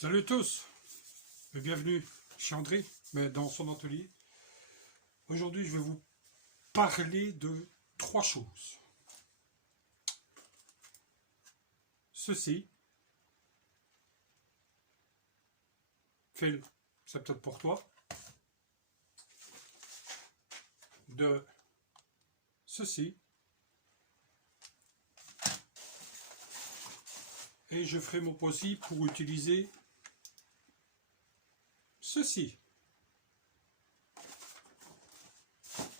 Salut à tous et bienvenue chez André, mais dans son atelier. Aujourd'hui, je vais vous parler de trois choses. Ceci, Phil, c'est peut-être pour toi. De ceci. Et je ferai mon possible pour utiliser ceci.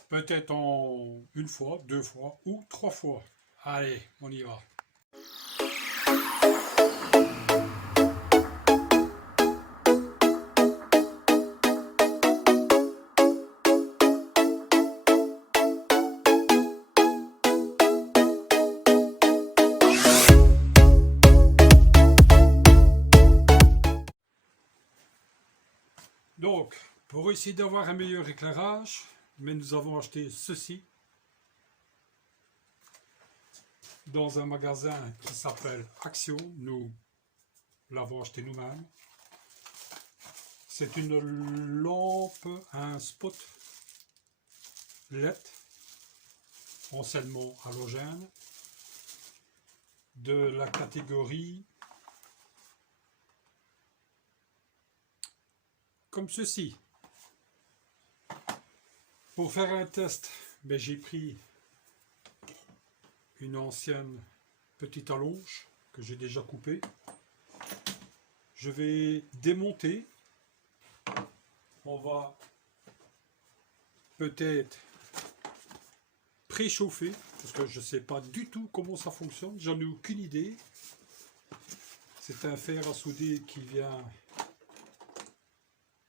Peut-être en une fois, deux fois ou trois fois. Allez, on y va. Donc, pour essayer d'avoir un meilleur éclairage, mais nous avons acheté ceci dans un magasin qui s'appelle Action. Nous l'avons acheté nous-mêmes. C'est une lampe, un spot LED, enseignement halogène, de la catégorie comme ceci. Pour faire un test, j'ai pris une ancienne petite allonge que j'ai déjà coupée. Je vais démonter. On va peut-être préchauffer, parce que je ne sais pas du tout comment ça fonctionne, j'en ai aucune idée. C'est un fer à souder qui vient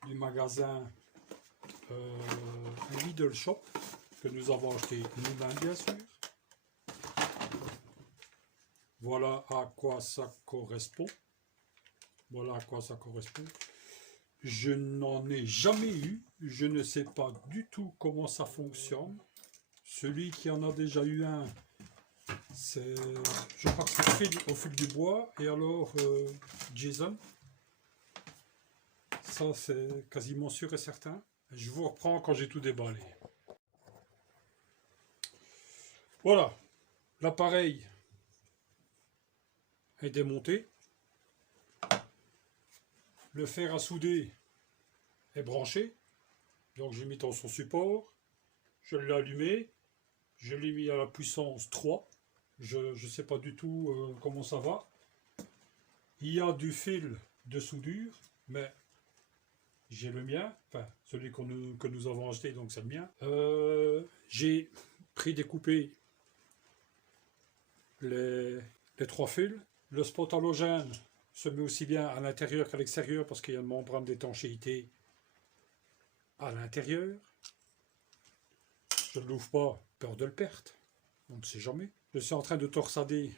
du magasin Lidl Shop, que nous avons acheté nous-mêmes bien sûr. Voilà à quoi ça correspond. Voilà à quoi ça correspond. Je n'en ai jamais eu, je ne sais pas du tout comment ça fonctionne. Celui qui en a déjà eu un, c'est, je crois que c'est au fil du bois, et alors Jason. Ça c'est quasiment sûr et certain. Je vous reprends quand j'ai tout déballé. Voilà, l'appareil est démonté. Le fer à souder est branché. Donc j'ai mis dans son support. Je l'ai allumé. Je l'ai mis à la puissance 3. Je ne sais pas du tout comment ça va. Il y a du fil de soudure, mais j'ai le mien, enfin celui que nous avons acheté, donc c'est le mien. J'ai découpé les trois fils. Le spot halogène se met aussi bien à l'intérieur qu'à l'extérieur parce qu'il y a une membrane d'étanchéité à l'intérieur. Je ne l'ouvre pas, peur de le perdre, on ne sait jamais. Je suis en train de torsader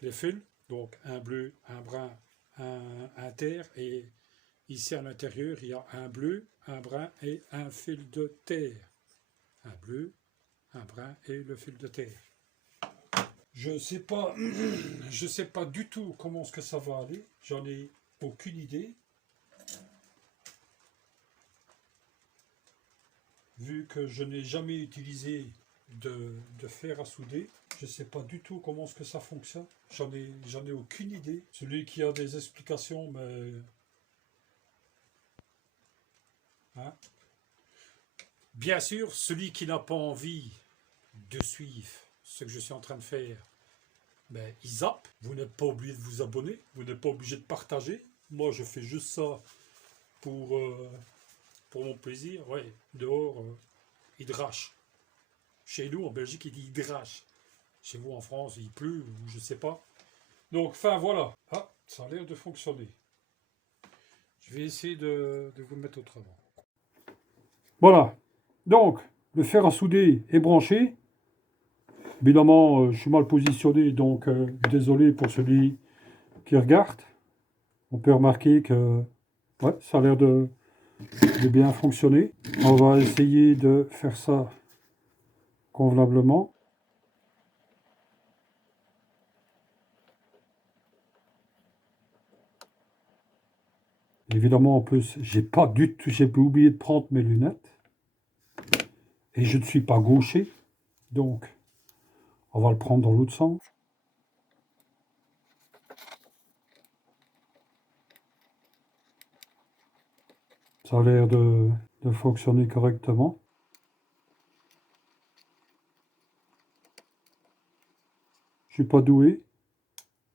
les fils, donc un bleu, un brun, un terre, et ici à l'intérieur il y a un bleu, un brun et un fil de terre. Un bleu, un brun et le fil de terre. Je sais pas, je sais pas du tout comment est-ce que ça va aller, j'en ai aucune idée. Vu que je n'ai jamais utilisé de fer à souder, je ne sais pas du tout comment est-ce que ça fonctionne. J'en ai aucune idée. Celui qui a des explications, mais... Hein? Bien sûr, celui qui n'a pas envie de suivre ce que je suis en train de faire, mais il zappe. Vous n'êtes pas obligé de vous abonner, vous n'êtes pas obligé de partager. Moi, je fais juste ça pour mon plaisir. Ouais, dehors, il drache. Chez nous, en Belgique, il dit il drache. Chez vous, en France, il pleut, ou je sais pas. Donc, enfin, voilà. Ah, ça a l'air de fonctionner. Je vais essayer de vous le mettre autrement. Voilà. Donc, le fer à souder est branché. Évidemment, je suis mal positionné, donc désolé pour celui qui regarde. On peut remarquer que ouais, ça a l'air de bien fonctionner. On va essayer de faire ça convenablement. Évidemment, en plus, j'ai oublié de prendre mes lunettes. Et je ne suis pas gaucher. Donc, on va le prendre dans l'autre sens. Ça a l'air de fonctionner correctement. Je suis pas doué.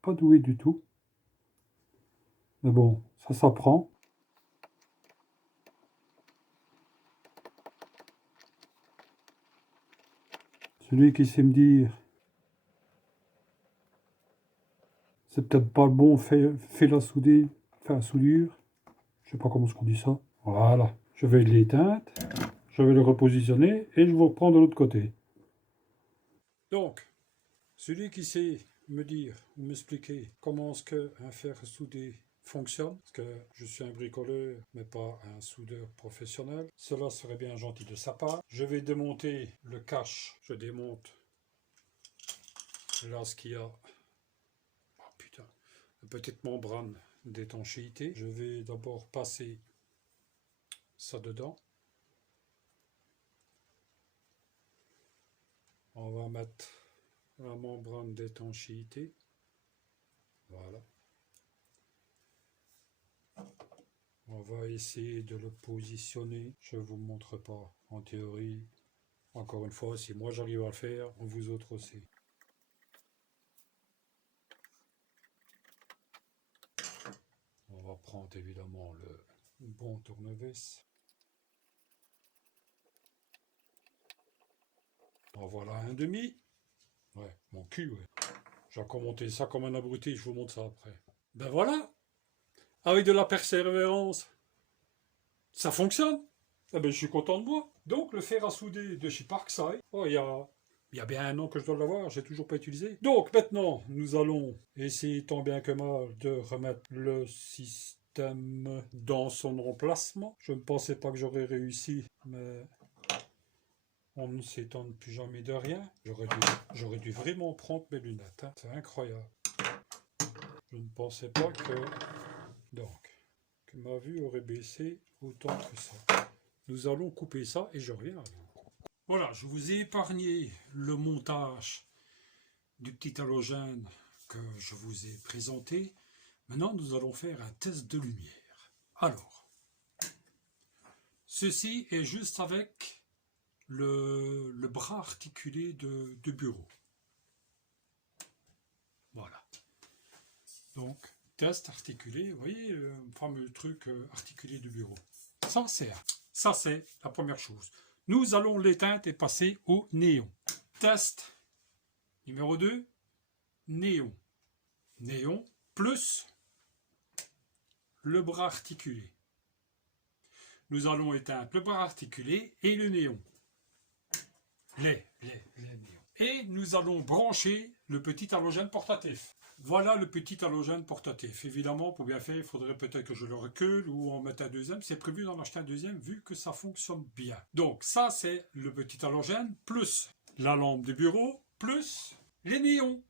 Pas doué du tout. Mais bon, ça s'apprend. Celui qui sait me dire, c'est peut-être pas le bon, fait la soudure. Je sais pas comment on dit ça. Voilà. Je vais l'éteindre. Je vais le repositionner et je vous reprends de l'autre côté. Donc, celui qui sait me dire ou m'expliquer comment est-ce qu'un fer soudé fonctionne, parce que je suis un bricoleur mais pas un soudeur professionnel, cela serait bien gentil de sa part. Je vais démonter le cache, je démonte là ce qu'il y a, oh putain, une petite membrane d'étanchéité. Je vais d'abord passer ça dedans. On va mettre la membrane d'étanchéité. Voilà. On va essayer de le positionner. Je ne vous montre pas en théorie. Encore une fois, si moi j'arrive à le faire, vous autres aussi. On va prendre évidemment le bon tournevis. En voilà un demi. Ouais, mon cul, ouais. J'ai encore monté ça comme un abruti, je vous montre ça après. Ben voilà, avec de la persévérance, ça fonctionne. Eh ben, je suis content de moi. Donc, le fer à souder de chez Parkside, oh, il y a bien un an que je dois l'avoir, j'ai toujours pas utilisé. Donc, maintenant, nous allons essayer tant bien que mal de remettre le système dans son emplacement. Je ne pensais pas que j'aurais réussi, mais on ne s'étonne plus jamais de rien. J'aurais dû vraiment prendre mes lunettes, hein. C'est incroyable. Je ne pensais pas que ma vue aurait baissé autant que ça. Nous allons couper ça et je reviens à vous. Voilà, je vous ai épargné le montage du petit halogène que je vous ai présenté. Maintenant, nous allons faire un test de lumière. Alors, ceci est juste avec le bras articulé de bureau. Voilà. Donc, test articulé, vous voyez le fameux truc articulé de bureau. Ça c'est la première chose. Nous allons l'éteindre et passer au néon. Test numéro 2, néon. Néon plus le bras articulé. Nous allons éteindre le bras articulé et le néon. Les néons. Et nous allons brancher le petit halogène portatif. Voilà le petit halogène portatif. Évidemment, pour bien faire, il faudrait peut-être que je le recule ou en mette un deuxième. C'est prévu d'en acheter un deuxième vu que ça fonctionne bien. Donc ça, c'est le petit halogène plus la lampe de bureau plus les néons.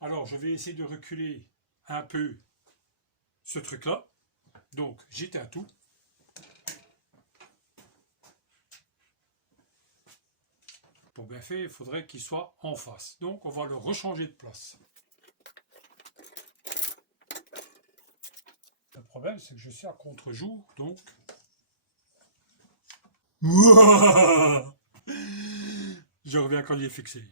Alors, je vais essayer de reculer un peu ce truc-là. Donc, j'éteins tout. Pour bien faire, il faudrait qu'il soit en face. Donc, on va le rechanger de place. Le problème, c'est que je suis à contre-jour, donc... Je reviens quand il est fixé.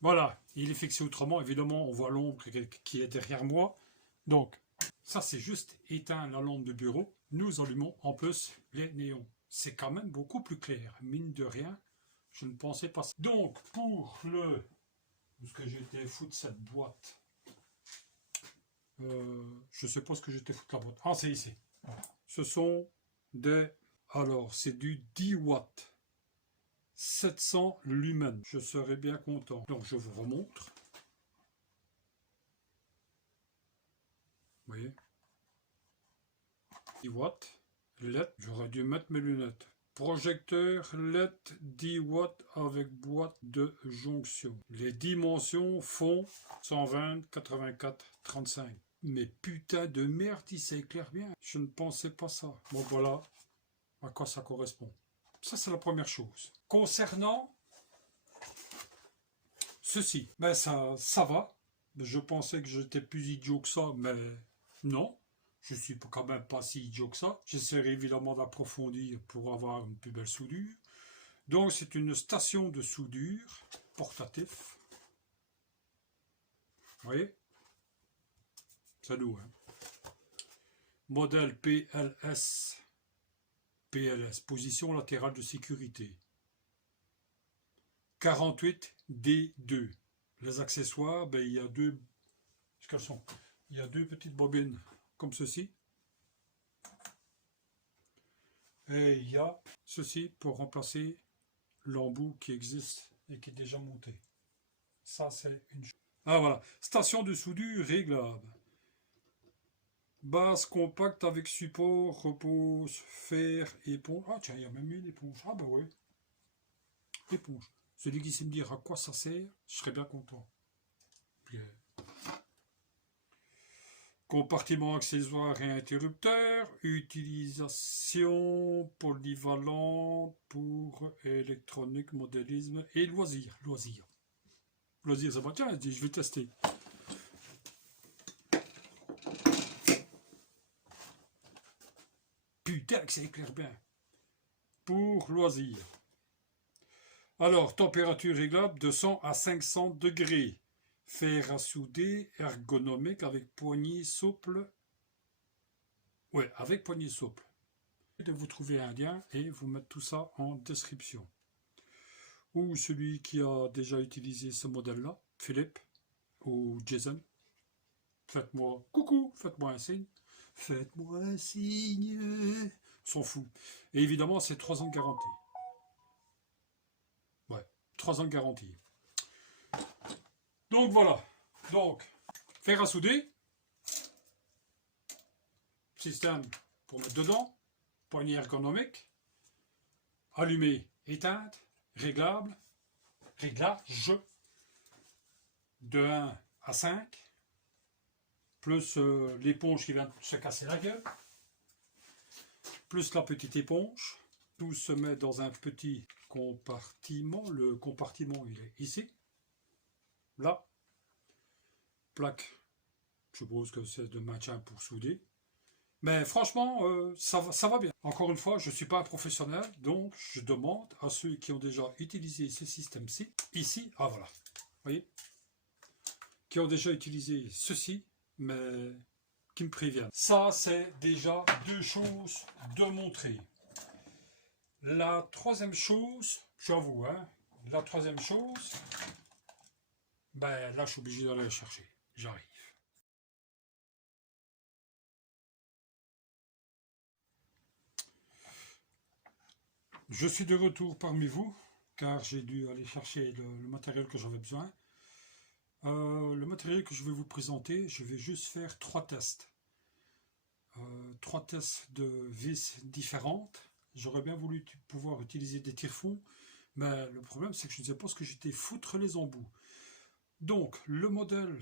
Voilà, il est fixé autrement. Évidemment, on voit l'ombre qui est derrière moi. Donc, ça, c'est juste éteindre la lampe de bureau. Nous allumons en plus les néons. C'est quand même beaucoup plus clair. Mine de rien, je ne pensais pas ça. Donc, pour le... Parce que j'étais foutre cette boîte. Je ne sais pas ce que j'étais foutre la boîte. Ah, c'est ici. Ce sont des... Alors, c'est du 10 watts. 700 lumens. Je serais bien content. Donc, je vous remontre. Vous voyez, 10 watts. LED. J'aurais dû mettre mes lunettes. Projecteur LED 10 watts avec boîte de jonction. Les dimensions font 120, 84, 35. Mais putain de merde, il s'éclaire bien. Je ne pensais pas ça. Bon, voilà à quoi ça correspond. Ça, c'est la première chose. Concernant ceci, ben ça va. Je pensais que j'étais plus idiot que ça, mais non. Je suis quand même pas si idiot que ça. J'essaierai évidemment d'approfondir pour avoir une plus belle soudure. Donc, c'est une station de soudure portatif. Vous voyez? C'est nous, hein. Modèle PLS. PLS, position latérale de sécurité. 48D2. Les accessoires, ben, il y a deux. Qu'elles sont? Il y a deux petites bobines comme ceci. Et il y a ceci pour remplacer l'embout qui existe et qui est déjà monté. Ça, c'est une chose. Ah voilà, station de soudure réglable. Base compacte avec support, repose, fer, éponge. Ah tiens, il y a même une éponge. Ah bah ouais. Éponge. Celui qui sait me dire à quoi ça sert, je serais bien content. Puis, compartiment accessoires et interrupteurs. Utilisation polyvalente pour électronique, modélisme et loisirs. Loisirs, ça va. Tiens, je vais tester. Putain que ça éclaire bien. Pour loisirs. Alors, température réglable de 100 à 500 degrés. Fer à souder, ergonomique avec poignée souple. Ouais, avec poignée souple. De vous trouver un lien et vous mettre tout ça en description. Ou celui qui a déjà utilisé ce modèle-là, Philippe ou Jason. Faites-moi coucou, faites-moi un signe. Faites-moi un signe. S'en fout. Et évidemment, c'est 3 ans de garantie. Ouais, 3 ans de garantie. Donc voilà. Donc, fer à souder. Système pour mettre dedans. Poignée ergonomique. Allumée, éteinte. Réglable. Réglage. De 1 à 5. Plus l'éponge qui vient de se casser la gueule. Plus la petite éponge. Tout se met dans un petit compartiment. Le compartiment, il est ici. Là. Plaque. Je suppose que c'est de maintien pour souder. Mais franchement, ça va bien. Encore une fois, je ne suis pas un professionnel, donc je demande à ceux qui ont déjà utilisé ce système-ci, ici, ah voilà, vous voyez, qui ont déjà utilisé ceci, mais qui me préviennent. Ça, c'est déjà deux choses de montrer. La troisième chose, j'avoue, hein, la troisième chose, ben là, je suis obligé d'aller la chercher. J'arrive. Je suis de retour parmi vous, car j'ai dû aller chercher le matériel que j'avais besoin. Le matériel que je vais vous présenter, je vais juste faire 3 tests. 3 tests de vis différentes. J'aurais bien voulu pouvoir utiliser des tire-fonds, mais le problème c'est que je ne sais pas ce que j'étais foutre les embouts. Donc, le modèle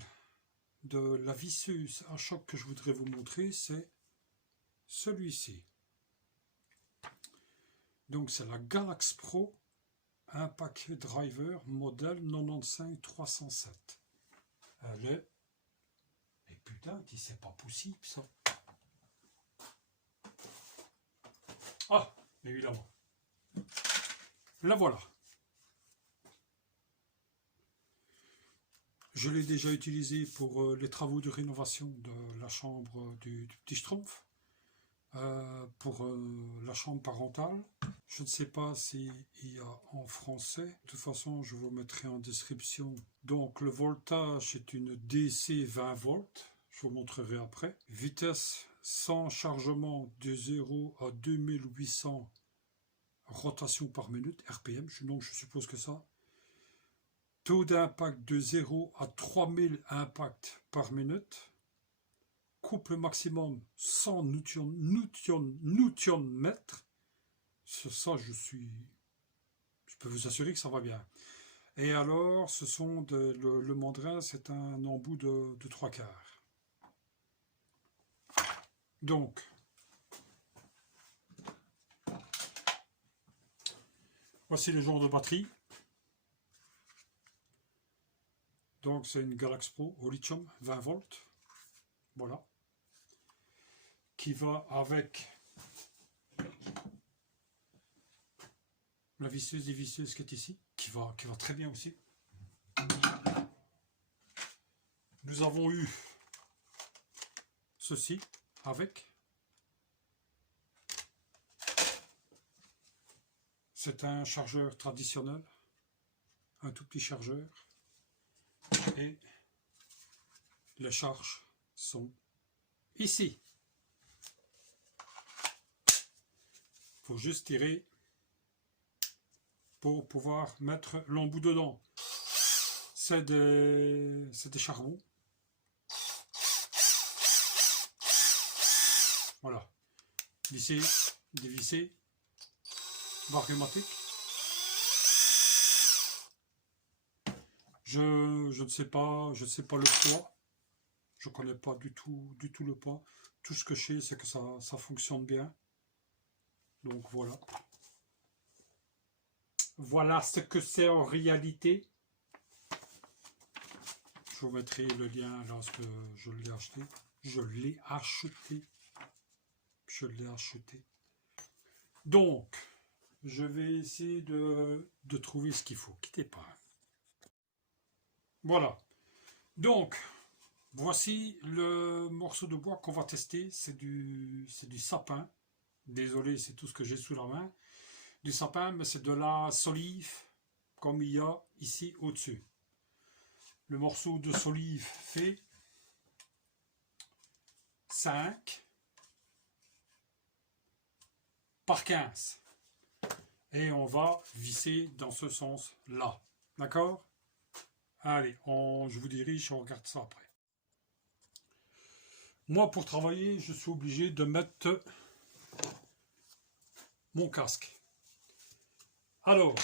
de la visseuse à choc que je voudrais vous montrer, c'est celui-ci. Donc c'est la Galax Pro Impact Driver modèle 95307. Elle est... Mais putain, c'est pas possible ça. Ah, évidemment. La voilà. Je l'ai déjà utilisé pour les travaux de rénovation de la chambre du petit Schtroumpf. Pour la chambre parentale. Je ne sais pas s'il y a en français. De toute façon, je vous mettrai en description. Donc, le voltage est une DC 20 volts. Je vous montrerai après. Vitesse sans chargement de 0 à 2800 rotations par minute, RPM. Donc, je suppose que ça. Taux d'impact de 0 à 3000 impacts par minute. Couple maximum 100 newton-mètres. Ça, je peux vous assurer que ça va bien. Et alors, ce sont le mandrin, c'est un embout de 3/4. Donc, voici le genre de batterie. Donc, c'est une Galaxpo au lithium, 20 volts. Voilà. Qui va avec la visseuse et visseuse qui est ici, qui va très bien aussi. Nous avons eu ceci avec. C'est un chargeur traditionnel, un tout petit chargeur. Et les charges sont ici. Il faut juste tirer pour pouvoir mettre l'embout dedans. C'est des charbons. Voilà. Visser, dévisser, barre pneumatique. Je ne sais pas le poids. Je ne connais pas du tout le poids. Tout ce que je sais, c'est que ça fonctionne bien. Donc voilà. Voilà ce que c'est en réalité. Je vous mettrai le lien lorsque je l'ai acheté. Je l'ai acheté. Donc, je vais essayer de trouver ce qu'il faut. Quittez pas. Voilà. Donc, voici le morceau de bois qu'on va tester. C'est du sapin. Désolé, c'est tout ce que j'ai sous la main. Du sapin, mais c'est de la solive, comme il y a ici au-dessus. Le morceau de solive fait 5 par 15. Et on va visser dans ce sens-là. D'accord? Allez, je vous dirige, on regarde ça après. Moi, pour travailler, je suis obligé de mettre mon casque. Alors,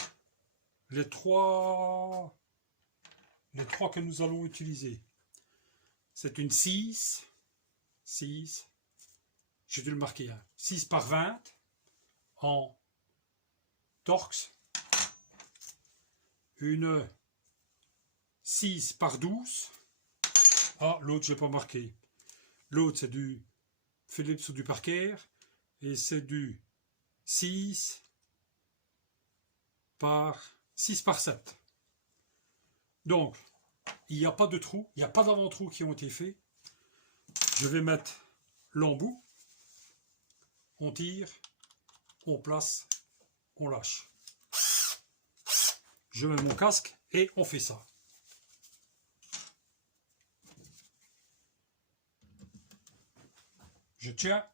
les trois que nous allons utiliser, c'est une 6, j'ai dû le marquer, 6 par 20 en Torx, une 6 par 12, l'autre j'ai pas marqué, l'autre c'est du Philips ou du Parker, et c'est du 6 par 7. Donc, il n'y a pas de trou, il n'y a pas d'avant-trou qui ont été faits. Je vais mettre l'embout, on tire, on place, on lâche. Je mets mon casque et on fait ça. Je tiens.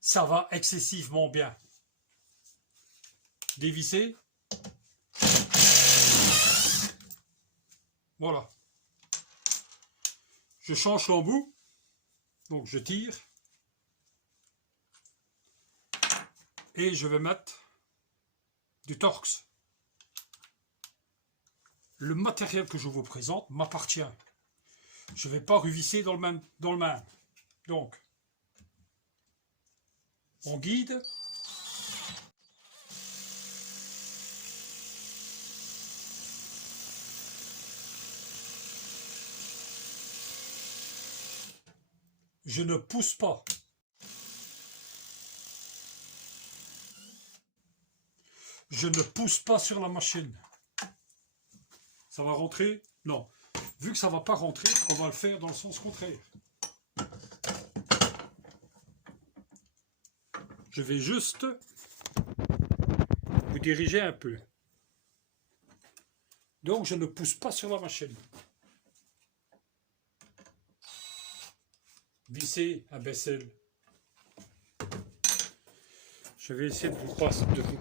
Ça va excessivement bien. Dévisser. Voilà. Je change l'embout. Donc je tire. Et je vais mettre du Torx. Le matériel que je vous présente m'appartient. Je ne vais pas revisser dans le même. Donc, on guide. Je ne pousse pas. Je ne pousse pas sur la machine. Ça va rentrer? Non. Vu que ça ne va pas rentrer, on va le faire dans le sens contraire. Je vais juste vous diriger un peu. Donc je ne pousse pas sur la machine. Visser un Bessel. Je vais essayer de vous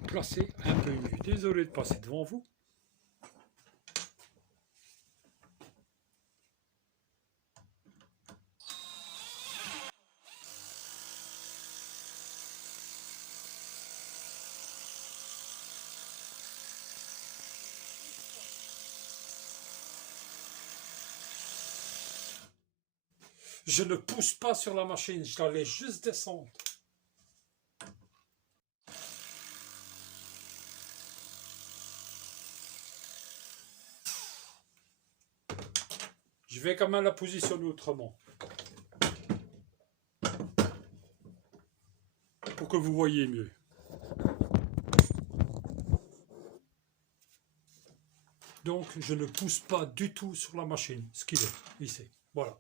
placer un peu mieux. Désolé de passer devant vous. Je ne pousse pas sur la machine, je la laisse juste descendre. Je vais quand même la positionner autrement. Pour que vous voyez mieux. Donc, je ne pousse pas du tout sur la machine, ce qu'il est, ici. Voilà.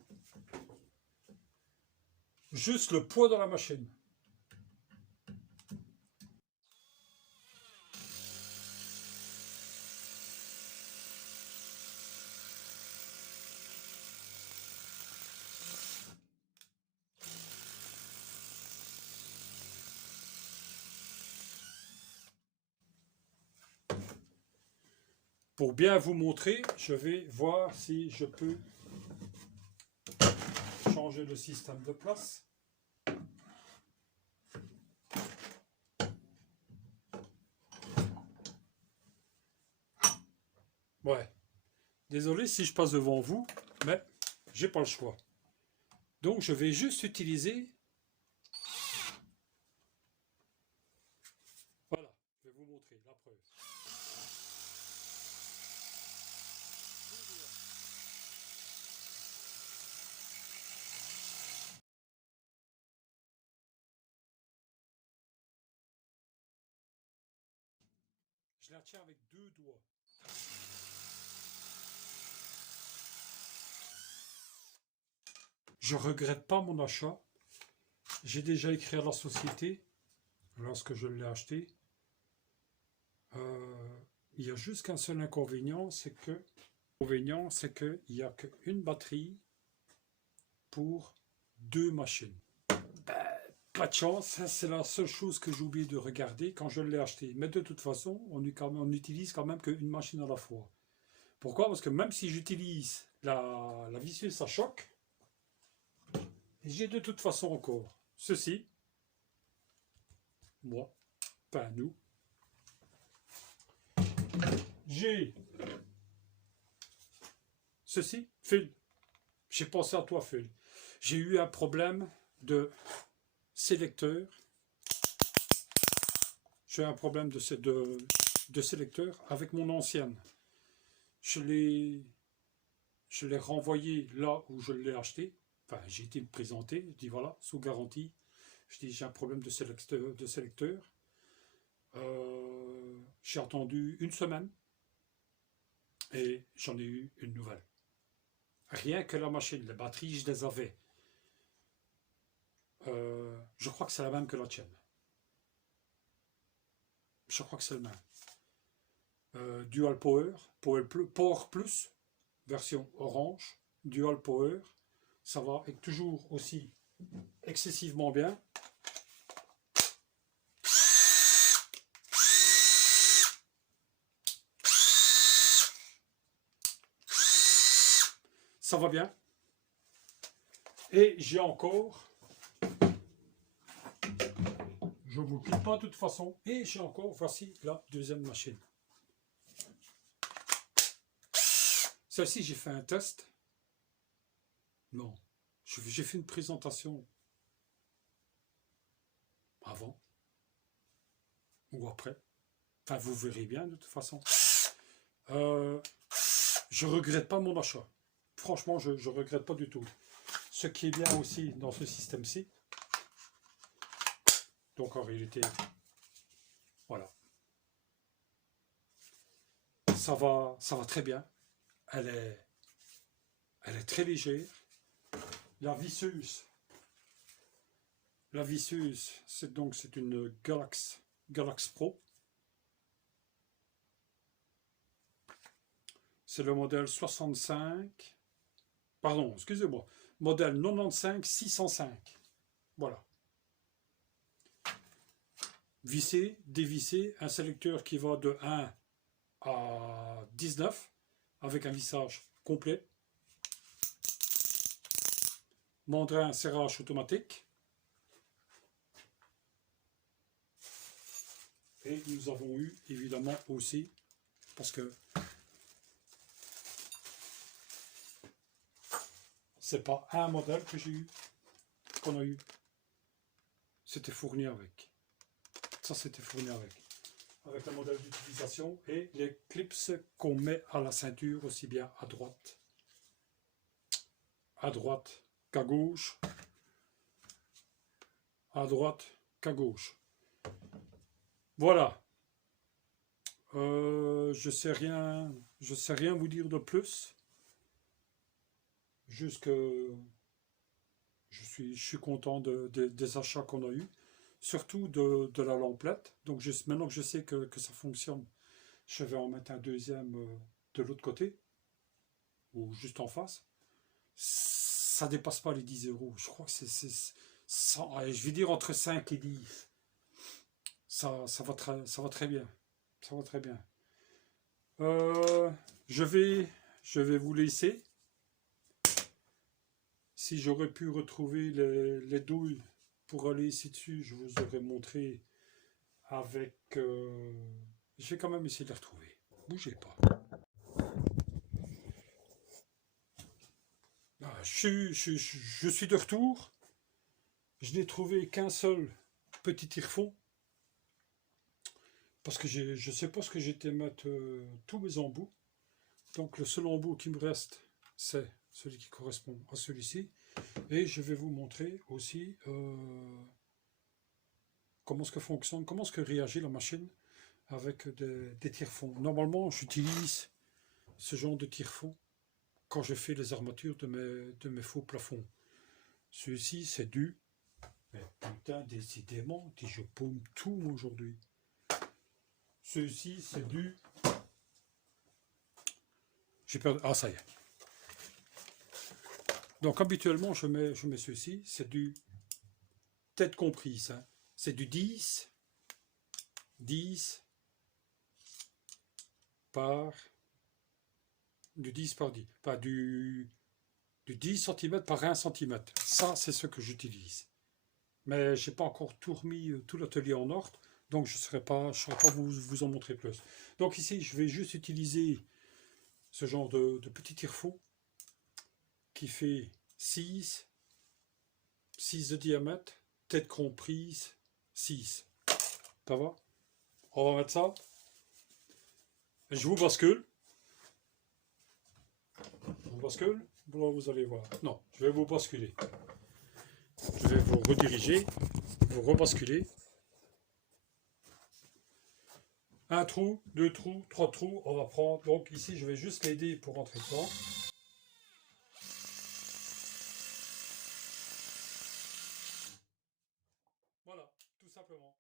Juste le poids de la machine. Pour bien vous montrer, je vais voir si je peux changer le système de place. Ouais. Désolé si je passe devant vous, mais j'ai pas le choix. Donc je vais juste utiliser. Voilà, je vais vous montrer la preuve. Je la tiens avec 2 doigts. Je regrette pas mon achat. J'ai déjà écrit à la société lorsque je l'ai acheté. Il y a juste qu'un seul inconvénient, c'est qu'il n'y a qu'une batterie pour 2 machines. Pas de chance, ça c'est la seule chose que j'ai oublié de regarder quand je l'ai acheté. Mais de toute façon, on n'utilise quand même qu'une machine à la fois. Pourquoi? Parce que même si j'utilise la visseuse à choc, j'ai de toute façon encore ceci, moi, pas nous. J'ai ceci, Phil. J'ai pensé à toi, Phil. J'ai eu un problème de sélecteur. J'ai un problème de sélecteur avec mon ancienne. Je l'ai renvoyé là où je l'ai acheté. Enfin, j'ai été présenté. Je dis voilà, sous garantie. Je dis j'ai un problème de sélecteur. J'ai attendu 1 semaine et j'en ai eu une nouvelle. Rien que la machine, les batteries, je les avais. Je crois que c'est la même que la tienne. Je crois que c'est le même. Dual Power, Power Plus, version orange, Dual Power. Ça va être toujours aussi excessivement bien. Ça va bien. Et j'ai encore, je ne vous le quitte pas de toute façon, et j'ai encore, voici la deuxième machine. Celle-ci, j'ai fait un test. Non, j'ai fait une présentation avant ou après. Enfin, vous verrez bien de toute façon. Je regrette pas mon achat. Franchement, je ne regrette pas du tout. Ce qui est bien aussi dans ce système-ci. Donc en réalité, voilà. Ça va très bien. Elle est très légère. La visseuse, c'est une Galax Pro. C'est le modèle 65. Pardon, excusez-moi. Modèle 95 605. Voilà. Vissé, dévissé, un sélecteur qui va de 1 à 19 avec un vissage complet. Mandrin serrage automatique. Et nous avons eu évidemment aussi, parce que c'est pas un modèle que j'ai eu, qu'on a eu. C'était fourni avec. Ça, c'était fourni avec. Avec le modèle d'utilisation et les clips qu'on met à la ceinture, aussi bien à droite qu'à gauche, à droite qu'à gauche. Voilà. Je sais rien vous dire de plus. Juste que je suis content des achats qu'on a eus, surtout de la lamplette. Donc maintenant que je sais que ça fonctionne, je vais en mettre un deuxième de l'autre côté, ou juste en face. Ça dépasse pas les 10 euros. Je crois que c'est je vais dire entre 5 et 10. Ça va très bien. Ça va très bien. Je vais vous laisser. Si j'aurais pu retrouver les douilles pour aller ici dessus, je vous aurais montré avec... je vais quand même essayer de les retrouver. Bougez pas. Je suis de retour. Je n'ai trouvé qu'un seul petit tire-fond. Parce que je ne sais pas ce que j'étais mettre tous mes embouts. Donc le seul embout qui me reste, c'est celui qui correspond à celui-ci. Et je vais vous montrer aussi comment ce que fonctionne, comment ce que réagit la machine avec des tire-fonds. Normalement, j'utilise ce genre de tire-fond quand je fais les armatures de mes faux plafonds. Celui-ci, c'est du... Mais putain, décidément, je paume tout aujourd'hui. Celui-ci, c'est du... J'ai perdu... Ah, ça y est. Donc, habituellement, je mets celui-ci. C'est du tête comprise. Hein. C'est du 10 par... Du 10 par 10. Pas du 10 cm par 1 cm. Ça, c'est ce que j'utilise. Mais je n'ai pas encore tout remis, tout l'atelier en ordre. Donc, je ne saurais pas vous en montrer plus. Donc, ici, je vais juste utiliser ce genre de petit tire-fond qui fait 6 de diamètre, tête comprise 6. Ça va? On va mettre ça. Je vous bascule. Je vous bascule. Bon, vous allez voir. Non, je vais vous basculer. Je vais vous rediriger, vous rebasculer. Un trou, 2 trous, 3 trous. On va prendre. Donc ici, je vais juste l'aider pour rentrer dedans. Voilà, tout simplement.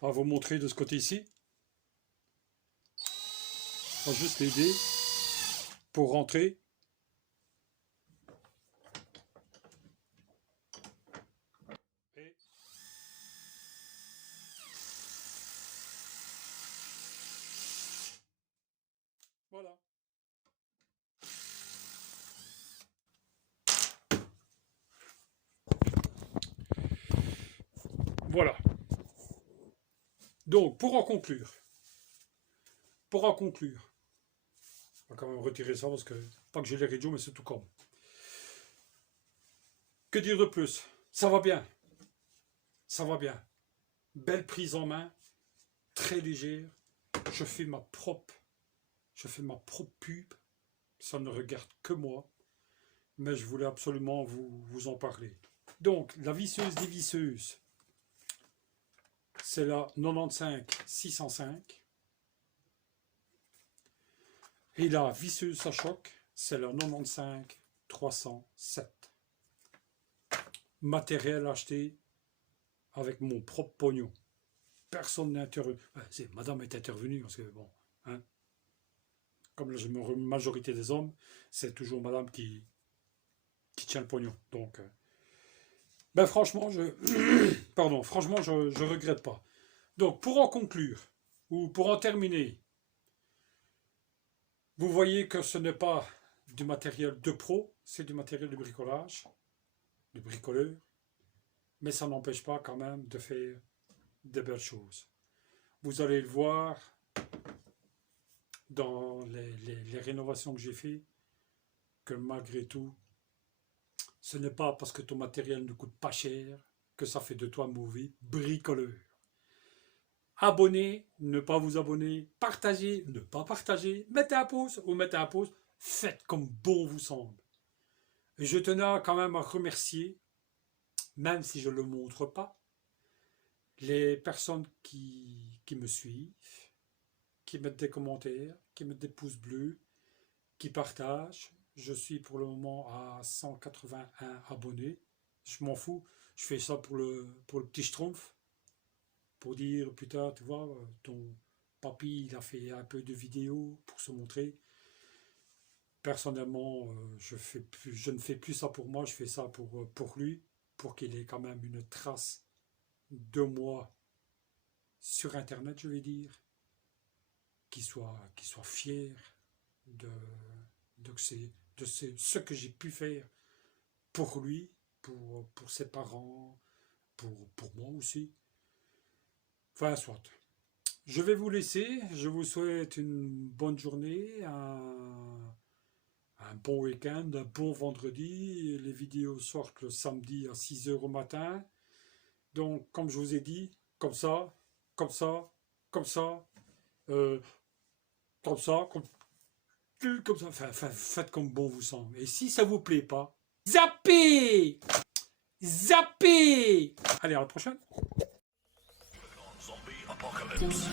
On va vous montrer de ce côté-ci. On va juste l'aider pour rentrer. Et voilà. Voilà. Donc, pour en conclure, on va quand même retirer ça parce que, pas que j'ai les rideaux, mais c'est tout comme. Que dire de plus? Ça va bien. Ça va bien. Belle prise en main, très légère. Je fais ma propre pub. Ça ne regarde que moi. Mais je voulais absolument vous en parler. Donc, la visseuse des visseuses, c'est la 95 605. Et la visseuse à choc, c'est la 95 307. Matériel acheté avec mon propre pognon. Personne n'est intervenu. Madame est intervenue, parce que bon, hein, comme la majorité des hommes, c'est toujours madame qui tient le pognon. Donc, ben franchement, franchement, je regrette pas. Donc, pour en conclure, ou pour en terminer, vous voyez que ce n'est pas du matériel de pro, c'est du matériel de bricolage, de bricoleur, mais ça n'empêche pas quand même de faire de belles choses. Vous allez le voir dans les rénovations que j'ai fait, que malgré tout, ce n'est pas parce que ton matériel ne coûte pas cher que ça fait de toi un mauvais bricoleur. Abonnez, ne pas vous abonner, partagez, ne pas partager, mettez un pouce ou mettez un pouce, faites comme bon vous semble. Et je tenais quand même à remercier, même si je ne le montre pas, les personnes qui me suivent, qui mettent des commentaires, qui mettent des pouces bleus, qui partagent. Je suis pour le moment à 181 abonnés. Je m'en fous, je fais ça pour le petit schtroumpf. Pour dire, putain, tu vois, ton papy, il a fait un peu de vidéos pour se montrer. Personnellement, je ne fais plus ça pour moi, je fais ça pour lui, pour qu'il ait quand même une trace de moi sur Internet, je vais dire, qu'il soit fier de ce que j'ai pu faire pour lui, pour ses parents, pour moi aussi. Enfin, soit. Je vais vous laisser. Je vous souhaite une bonne journée, un bon week-end, un bon vendredi. Les vidéos sortent le samedi à 6 h au matin. Donc, comme je vous ai dit, comme ça, comme ça, comme ça, comme ça, comme ça. Enfin, faites comme bon vous semble. Et si ça vous plaît pas, zappez! Zappez! Allez, à la prochaine. Zombie apocalypse.